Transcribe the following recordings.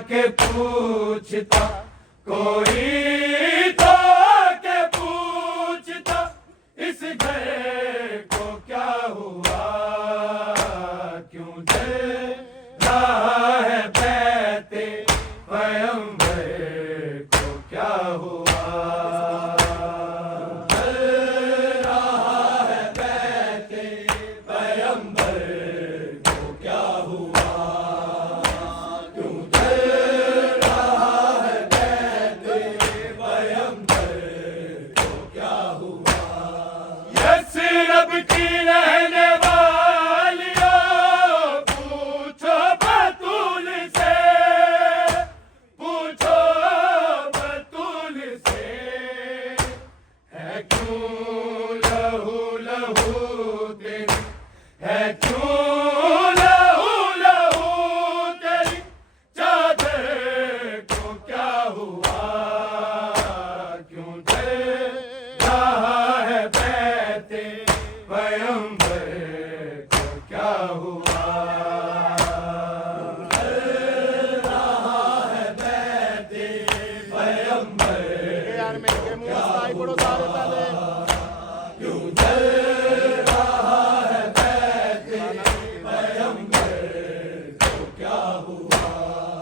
आके पूछता, कोई तो आके पूछता, इस घर को क्या हुआ, क्यों जल रहा है बैते पैगंबर को क्या हुआ।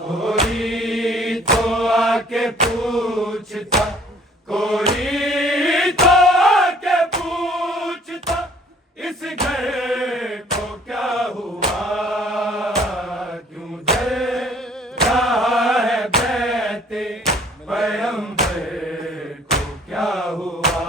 कोई तो आके पूछता, कोई तो आके पूछता, इस घर को क्या हुआ, क्यों जल रहा है बैते पैगंबर को क्या हुआ।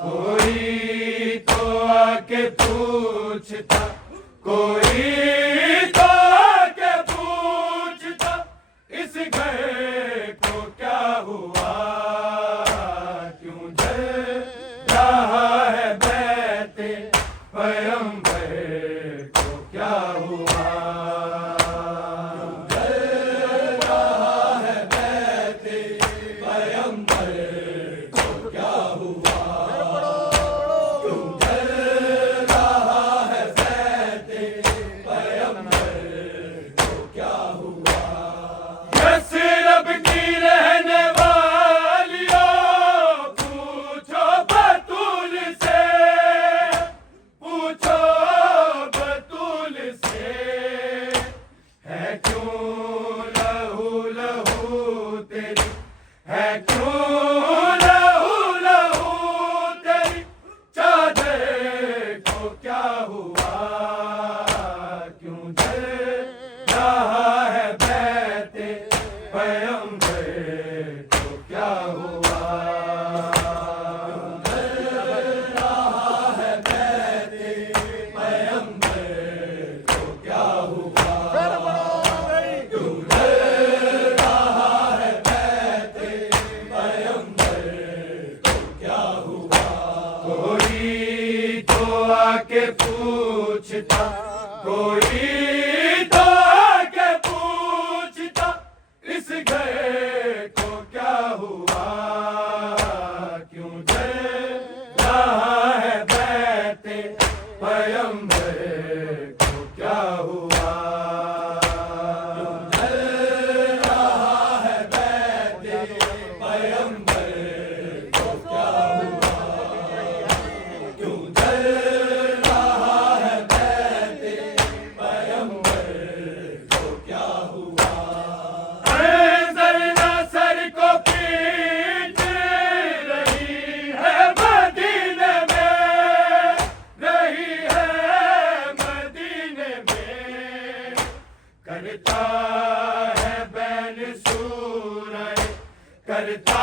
कोई तो आके पूछता, कोई तो आके पूछता, इस घर को क्या हुआ, क्यों जल रहा है बैते पैगंबर को क्या हुआ। हुआ, क्यों जल रहा कोई तो आके पूछता इस गए को क्या हुआ, क्यों जल रहा है बैते पैगंबर को क्या हुआ, करता है बैन सूरज, करता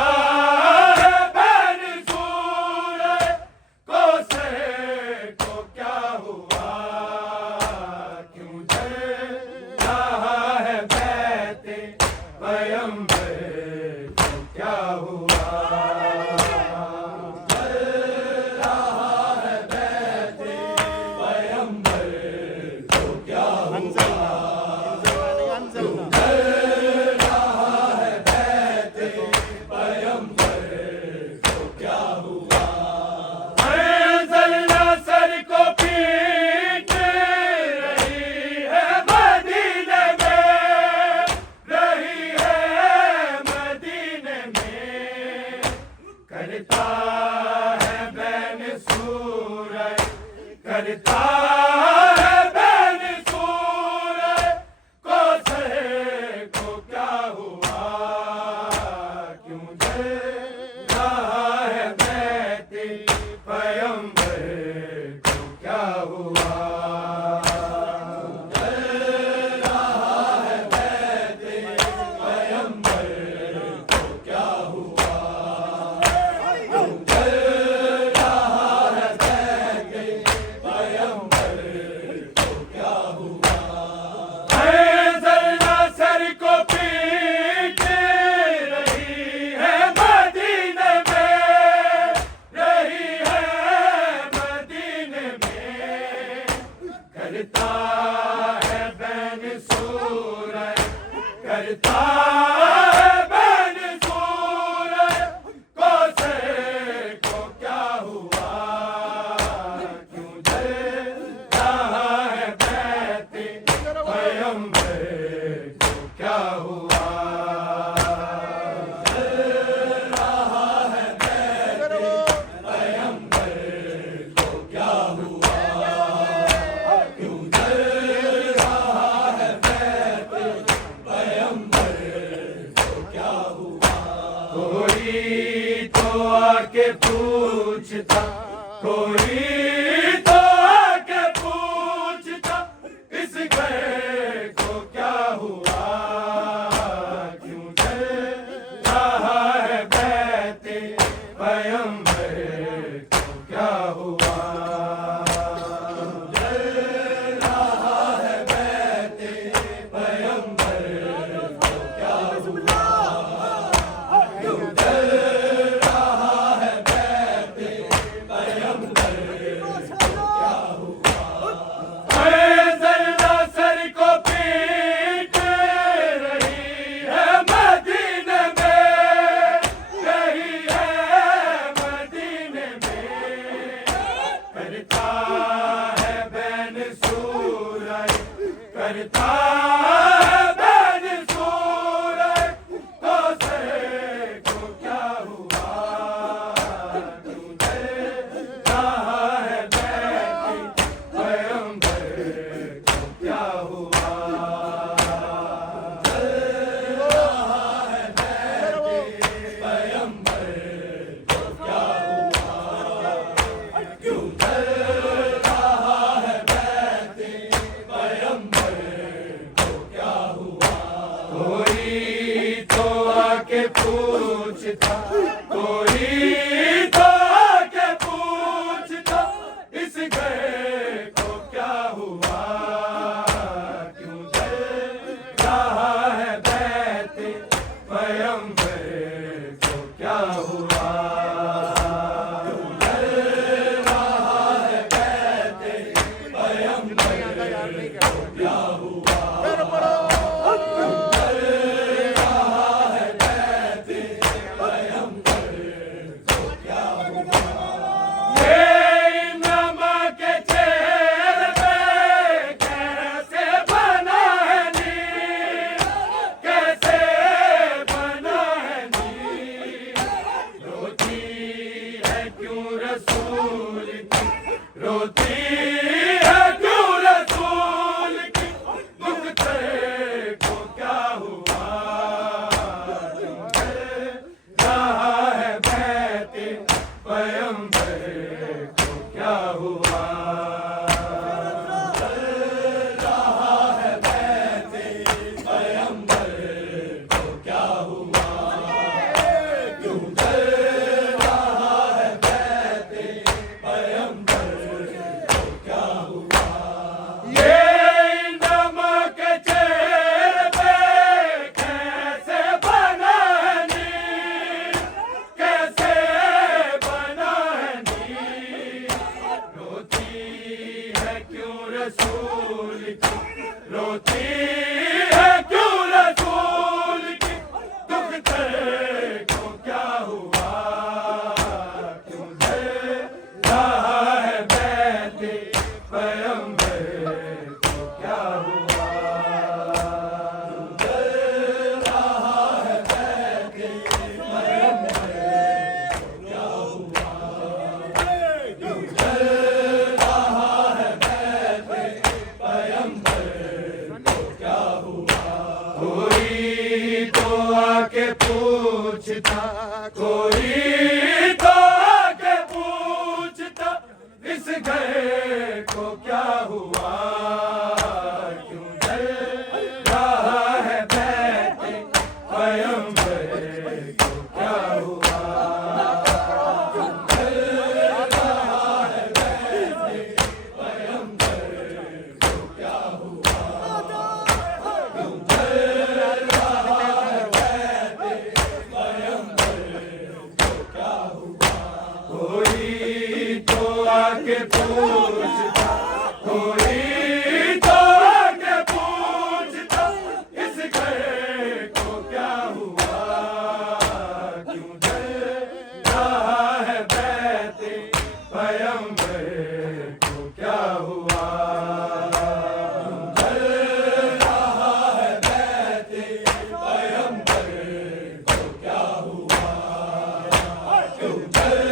है बैन सूरज को से को क्या हुआ, क्यों जल रहा है बैते पैगंबर को क्या हुआ, जल रहा है बैते पैगंबर को क्या हुआ, करता है बैन सूरज, करता है बैन सूरज को से को क्या हुआ, क्यों जल रहा है बैते पैगंबर को क्या हुआ, जल रहा है बैते पैगंबर को क्या हुआ, करता है बैन सूरज, करता है बैन सूरज को से को क्या हुआ, क्यों जल रहा है बैते पैगंबर को क्या हुआ, जल रहा है बैते पैगंबर को क्या हुआ, कोई तो आके पूछता, कोई तो आके पूछता इस गए को क्या हुआ, क्यों जल रहा है बैते पैगंबर को क्या हुआ, जल रहा है बैते पैगंबर को क्या हुआ, करता है बैन सूरज, करता है बैन सूरज को से को क्या हुआ, क्यों जल रहा है बैते पैगंबर को क्या हुआ, जल रहा है बैते पैगंबर को क्या हुआ, क्यों कोई तो आके पूछता, कोई तो आके पूछता इस गए को क्या हुआ, क्यों जल रहा है बैते पैगंबर को क्या हुआ, क्यों जल रहा है बैते पैगंबर क्या हुआ रोती है क्यों रसूल की दुख तेरे को क्या हुआ रहा है बहते पैगंबर को क्या हुआ रहा है बहते पैगंबर को क्या हुआ क्यों रहा है बहते पैगंबर रोती है क्यों रसूल की दुख तेरे को क्या हुआ क्यों दे रहा है बहते पैगंबर को क्या हुआ दे रहा है बहते पैगंबर को क्या हुआ क्यों दे रहा है बहते पैगंबर कोई तो आके पूछता कोई तो आके पूछता इस घर को क्या हुआ क्यों डर रहा है बहते पैगंबर को क्या हुआ क्यों डर रहा है बहते पैगंबर को क्या हुआ कोई तो आके पूछता कोई तो आके पूछता इस घर को क्या हुआ क्यों डर रहा है बहते पैगंबर को क्या हुआ क्यों डर रहा है बहते पैगंबर को क्या हुआ क्यों डर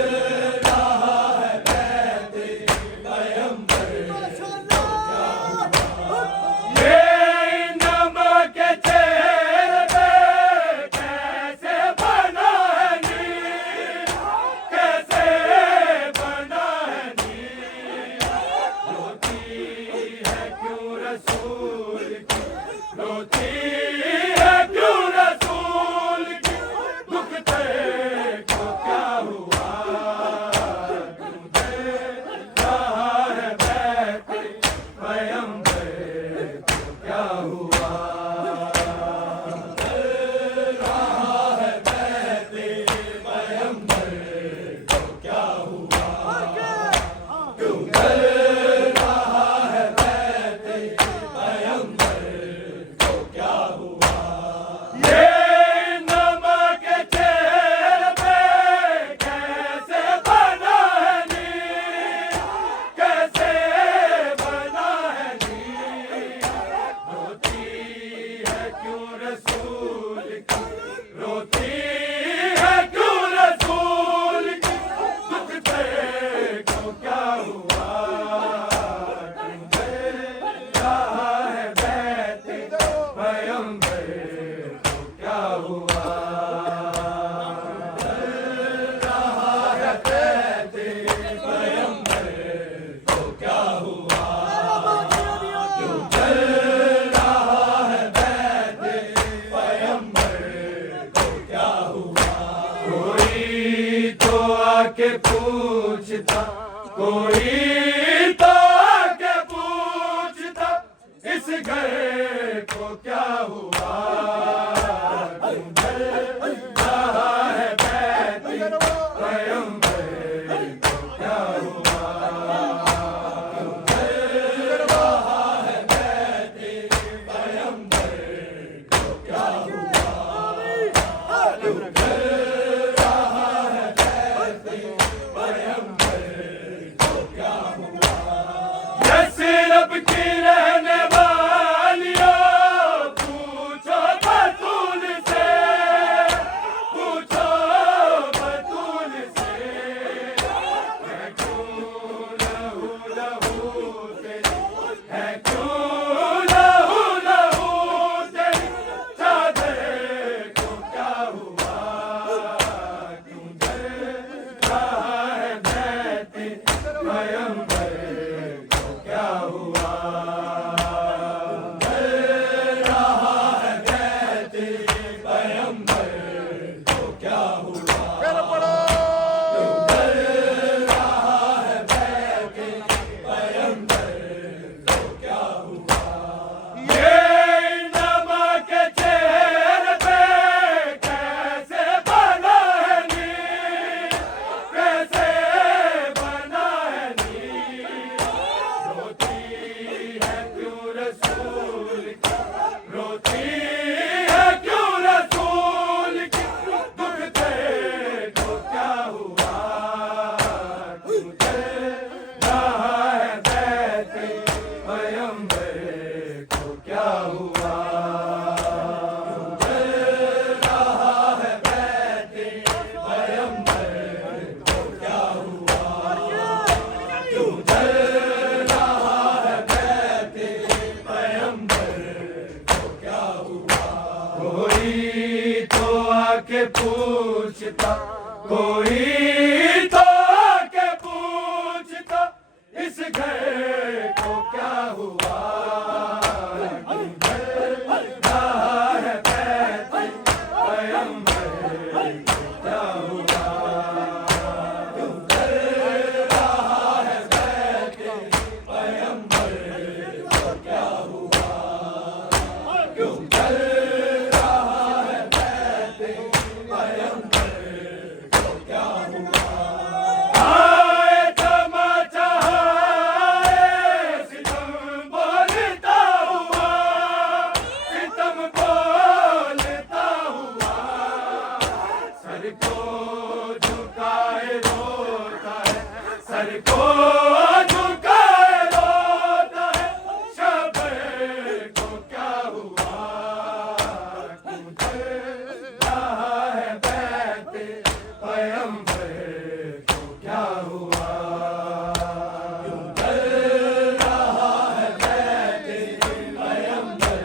रोती है क्यों रसूल की दुख तेरे को क्या हुआ क्यों दे रहा है बहते पैगंबर को क्या हुआ दे रहा है बहते पैगंबर को क्या हुआ क्यों दे रहा है बहते पैगंबर क्या हुआ ये नमक चेहरे पे कैसे बना है नीर कैसे बना है नीर रोती है क्यों रसूल की रोती है क्यों रसूल की दुख तेरे को क्या हुआ क्यों दे रहा है बहते पैगंबर को क्या हुआ रहा है बहते पैगंबर को क्या हुआ क्यों चल रहा है बहते पैगंबर को क्या हुआ कोई तो आके पूछता कोई तो आके पूछता इस घर को क्या हुआ क्यों डर रहा है बहते पैगंबर को क्या हुआ क्यों डर रहा है हुआ, चल रहा है बैते पैगंबर को क्या हुआ, क्यों चल रहा है बैते पैगंबर को क्या हुआ। कोई तो आके पूछता, कोई तो आके पूछता, इस घर को क्या हुआ, क्यों चल रहा है बैते पैगंबर को क्या हुआ, क्यों चल रहा है बैते पैगंबर को क्या हुआ, क्यों चल रहा है बैते पैगंबर को क्या हुआ। आए तमाचा आए सितम बोलता हुआ, सितम बोलता हुआ, सर को झुकाए रोता है, सर को झुकाए रोता है, शब को क्या हुआ, क्यों चल रहा है बैते पैगंबर को क्या हुआ, क्यों चल रहा है बैते पैगंबर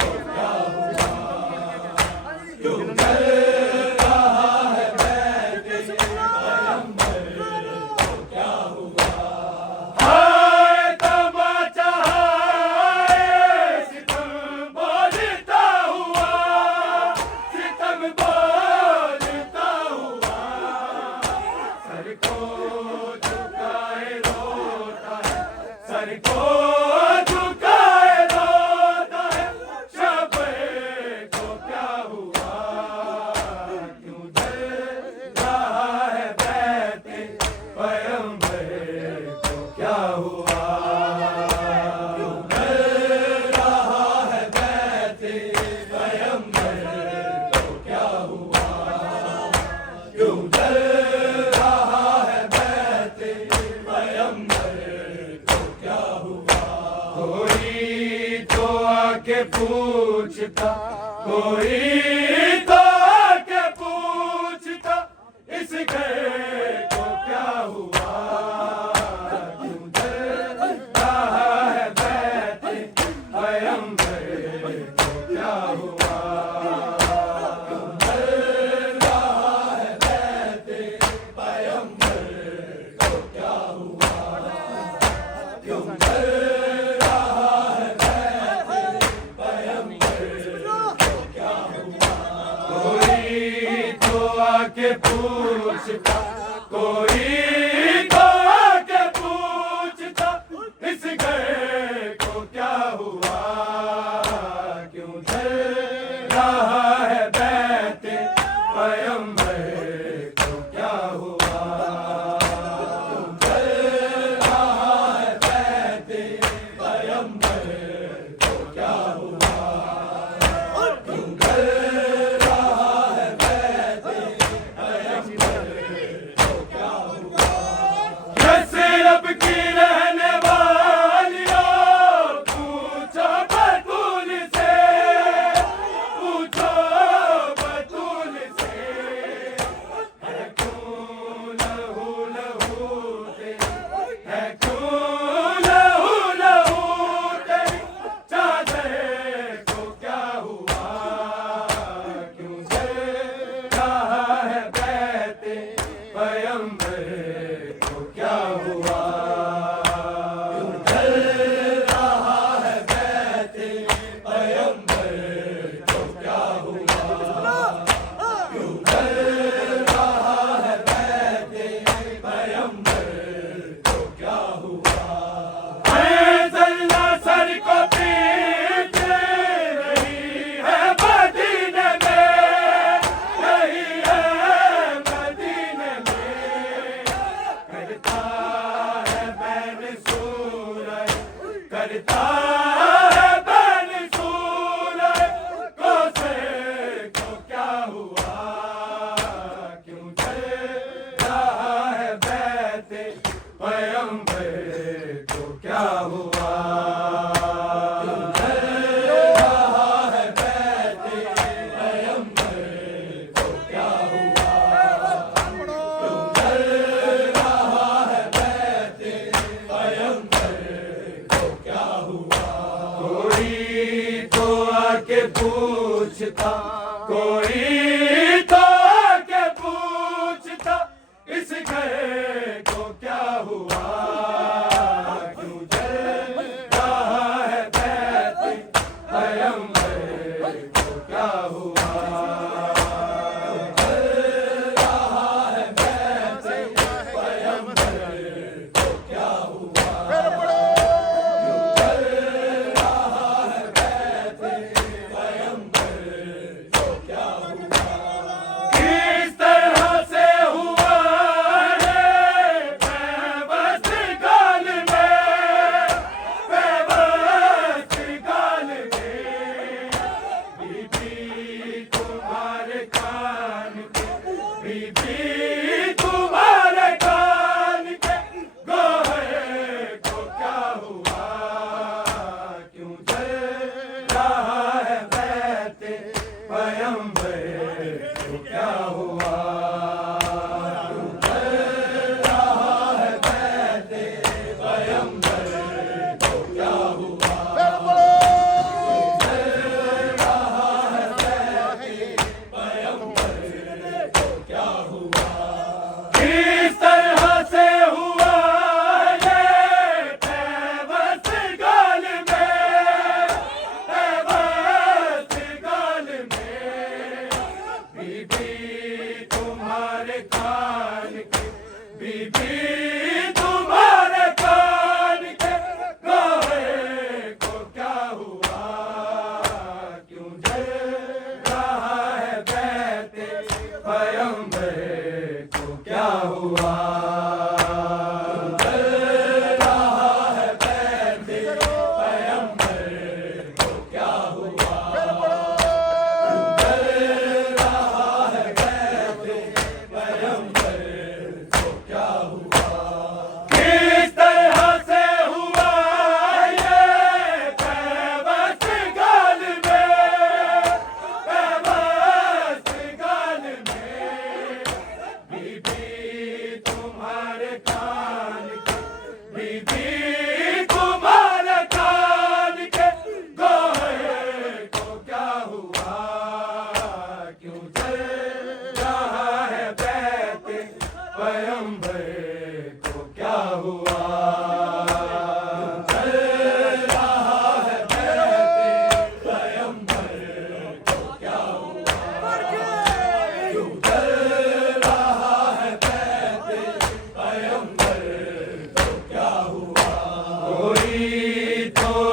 को क्या हुआ, क्यों चल रहा है बैते पैगंबर को क्या हुआ। हाय तमाचा आए सितम बोलता हुआ, सितम बोलता हुआ, सर को झुकाए रोता है, सर को झुकाए रोता है, शब को क्या हुआ, क्यों चल रहा है बैते पैगंबर को क्या हुआ, क्यों चल रहा है बैते पैगंबर को क्या हुआ, क्यों चल रहा है बैते पैगंबर को क्या हुआ। कोई तो आके पूछता, कोई तो आके पूछता, इस घर को क्या हुआ, क्यों चल रहा है बैते पैगंबर को क्या हुआ, क्यों चल रहा है बैते पैगंबर को क्या हुआ, क्यों चल रहा है बैते पैगंबर को क्या हुआ। कोई तो आके पूछता, कोई तो आके पूछता, इस घर को क्या हुआ, क्यों चल रहा है बैते पैगंबर को क्या हुआ, क्यों चल रहा है बैते पैगंबर को क्या हुआ, क्यों चल रहा है बैते पैगंबर को क्या हुआ। यस रब की रहने वालियों, पूछ आके पूछता, कोई तो आके पूछता, इस घर को क्या हुआ, क्यों जल रहा है बैत पैगंबर को क्या हुआ, जल रहा है बैत पैगंबर को क्या हुआ,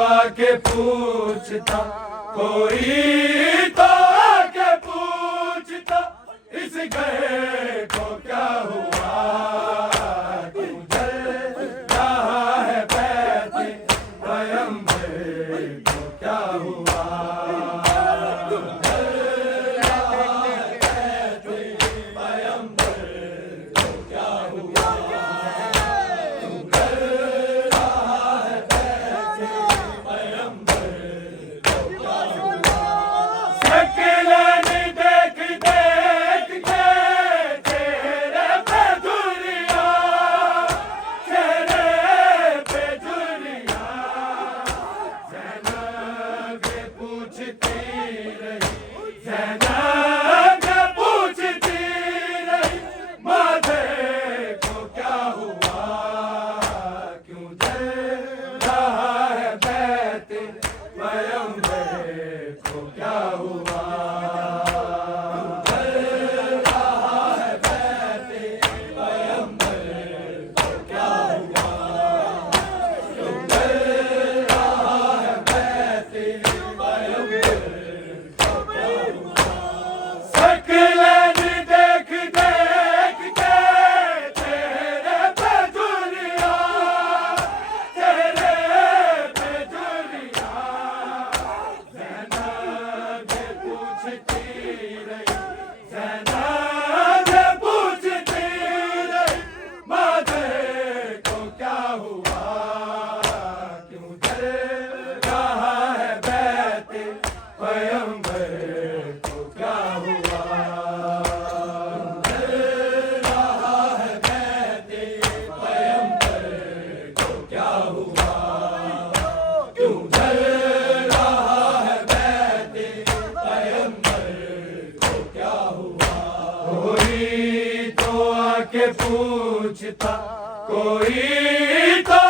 आके पूछता, कोई तो आके पूछता, इस घर को क्या हुआ, क्यों जल रहा है बैत पैगंबर को क्या हुआ, क्यों जल रहा है बैत पैगंबर को क्या हुआ, क्यों जल रहा है बैत पैगंबर को क्या हुआ, शक्लन देख देख के चेहरे पे झुर्रियां, चेहरे पे झुर्रियां, ज़ैनब पूछती रही, ज़ैनब पूछती रही, माथे को क्या हुआ, क्यों जल रहा है बैत पैगंबर को क्या हुआ, जल रहा है बैत पैगंबर को क्या हुआ, जल रहा है बैत पैगंबर को क्या हुआ, शक्लन देख देख के चेहरे पे झुर्रियां, चेहरे पे झुर्रियां, कोई तो